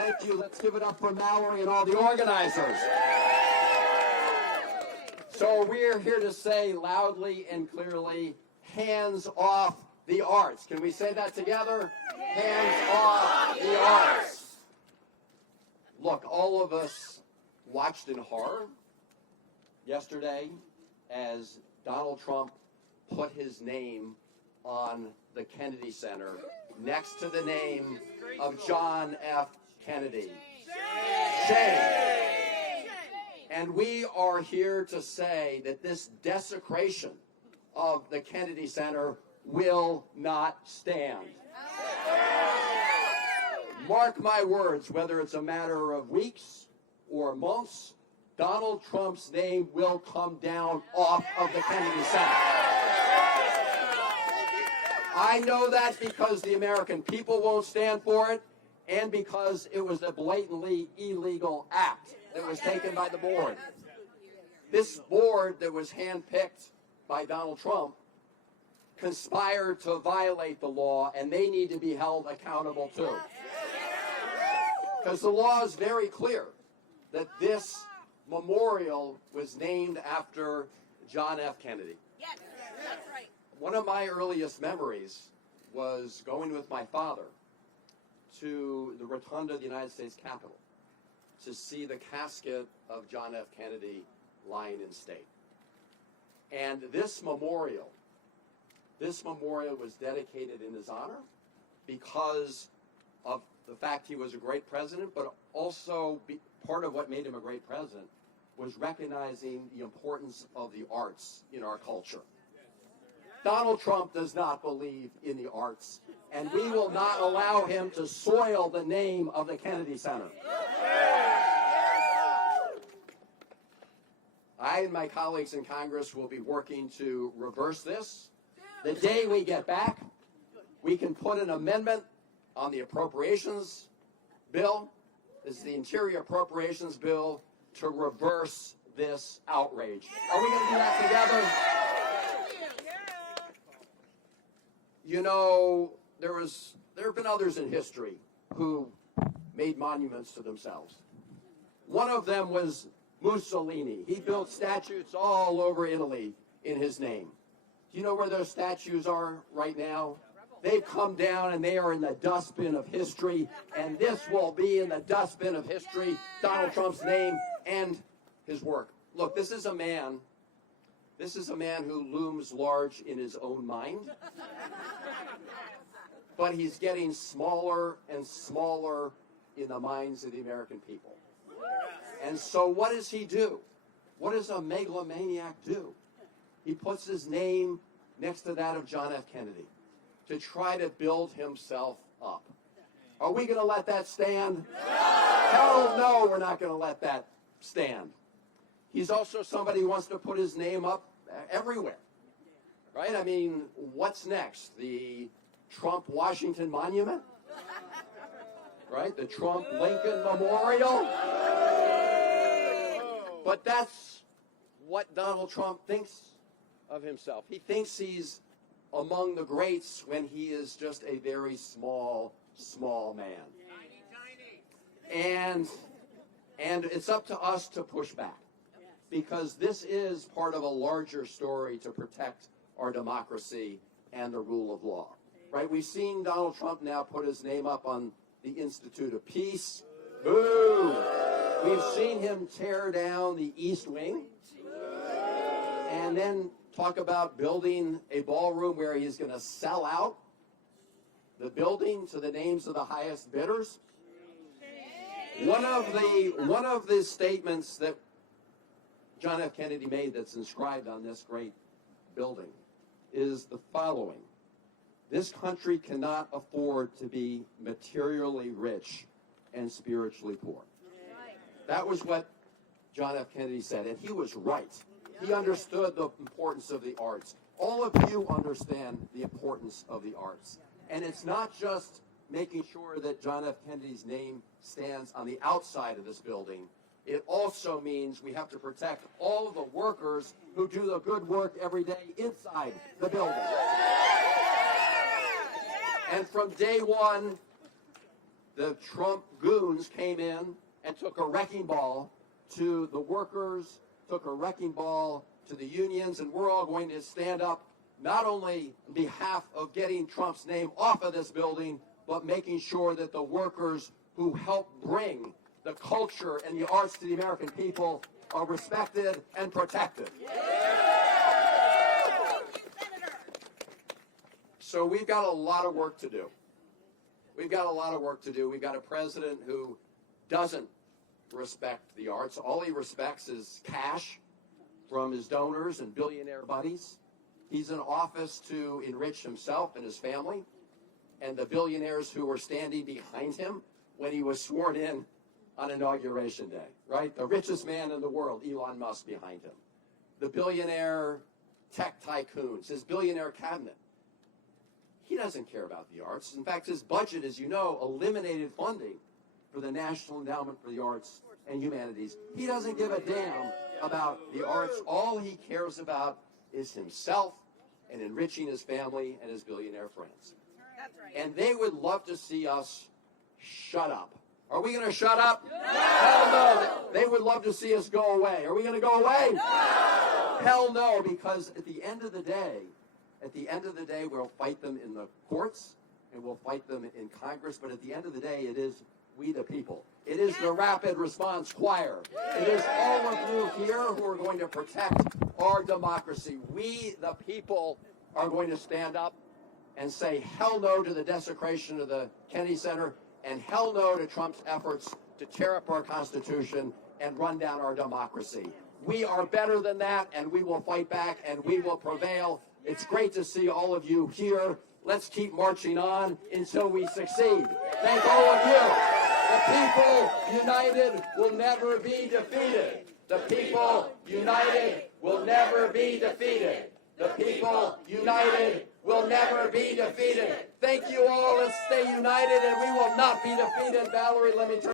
Thank you. Let's give it up for Mallory and all the organizers. So we're here to say loudly and clearly, hands off the arts. Can we say that together? Hands off the arts. Look, all of us watched in horror yesterday as Donald Trump put his name on the Kennedy Center next to the name of John F. Kennedy. Shame. And we are here to say that this desecration of the Kennedy Center will not stand. Mark my words, whether it's a matter of weeks or months, Donald Trump's name will come down off of the Kennedy Center. I know that because the American people won't stand for it, and because it was a blatantly illegal act that was taken by the board. This board that was handpicked by Donald Trump conspired to violate the law, and they need to be held accountable too. Because the law is very clear that this memorial was named after John F. Kennedy. Yes, that's right. One of my earliest memories was going with my father to the rotunda of the United States Capitol to see the casket of John F. Kennedy lying in state. And this memorial was dedicated in his honor because of the fact he was a great president, but also part of what made him a great president was recognizing the importance of the arts in our culture. Donald Trump does not believe in the arts, and we will not allow him to soil the name of the Kennedy Center. I and my colleagues in Congress will be working to reverse this. The day we get back, we can put an amendment on the appropriations bill. This is the Interior Appropriations Bill to reverse this outrage. Are we going to do that together? You know, there have been others in history who made monuments to themselves. One of them was Mussolini. He built statues all over Italy in his name. Do you know where those statues are right now? They've come down and they are in the dustbin of history, and this will be in the dustbin of history, Donald Trump's name and his work. Look, this is a man who looms large in his own mind, but he's getting smaller and smaller in the minds of the American people. And so what does he do? What does a megalomaniac do? He puts his name next to that of John F. Kennedy to try to build himself up. Are we going to let that stand? Hell no, we're not going to let that stand. He's also somebody who wants to put his name up everywhere, right? I mean, what's next? The Trump-Washington Monument? Right? The Trump-Lincoln Memorial? But that's what Donald Trump thinks of himself. He thinks he's among the greats when he is just a very small man. And it's up to us to push back, because this is part of a larger story to protect our democracy and the rule of law. Right? We've seen Donald Trump now put his name up on the Institute of Peace. Boo! We've seen him tear down the East Wing and then talk about building a ballroom where he's going to sell out the building to the names of the highest bidders. One of the statements that John F. Kennedy made that's inscribed on this great building is the following: this country cannot afford to be materially rich and spiritually poor. That was what John F. Kennedy said, and he was right. He understood the importance of the arts. All of you understand the importance of the arts. And it's not just making sure that John F. Kennedy's name stands on the outside of this building. It also means we have to protect all of the workers who do the good work every day inside the building. And from day one, the Trump goons came in and took a wrecking ball to the workers, took a wrecking ball to the unions, and we're all going to stand up not only on behalf of getting Trump's name off of this building, but making sure that the workers who help bring the culture and the arts to the American people are respected and protected. So we've got a lot of work to do. We've got a lot of work to do. We've got a president who doesn't respect the arts. All he respects is cash from his donors and billionaire buddies. He's in office to enrich himself and his family and the billionaires who were standing behind him when he was sworn in on Inauguration Day, right? The richest man in the world, Elon Musk, behind him. The billionaire tech tycoons, his billionaire cabinet. He doesn't care about the arts. In fact, his budget, as you know, eliminated funding for the National Endowment for the Arts and Humanities. He doesn't give a damn about the arts. All he cares about is himself and enriching his family and his billionaire friends. And they would love to see us shut up. Are we going to shut up? No! Hell no. They would love to see us go away. Are we going to go away? No! Hell no, because at the end of the day, we'll fight them in the courts and we'll fight them in Congress. But at the end of the day, it is we the people. It is the Rapid Response Choir. It is all of you here who are going to protect our democracy. We, the people, are going to stand up and say hell no to the desecration of the Kennedy Center and hell no to Trump's efforts to tear up our Constitution and run down our democracy. We are better than that, and we will fight back, and we will prevail. It's great to see all of you here. Let's keep marching on until we succeed. Thank all of you. The people united will never be defeated. The people united will never be defeated. The people united will never be defeated. Thank you all. Let's stay united, and we will not be defeated. Valerie, let me turn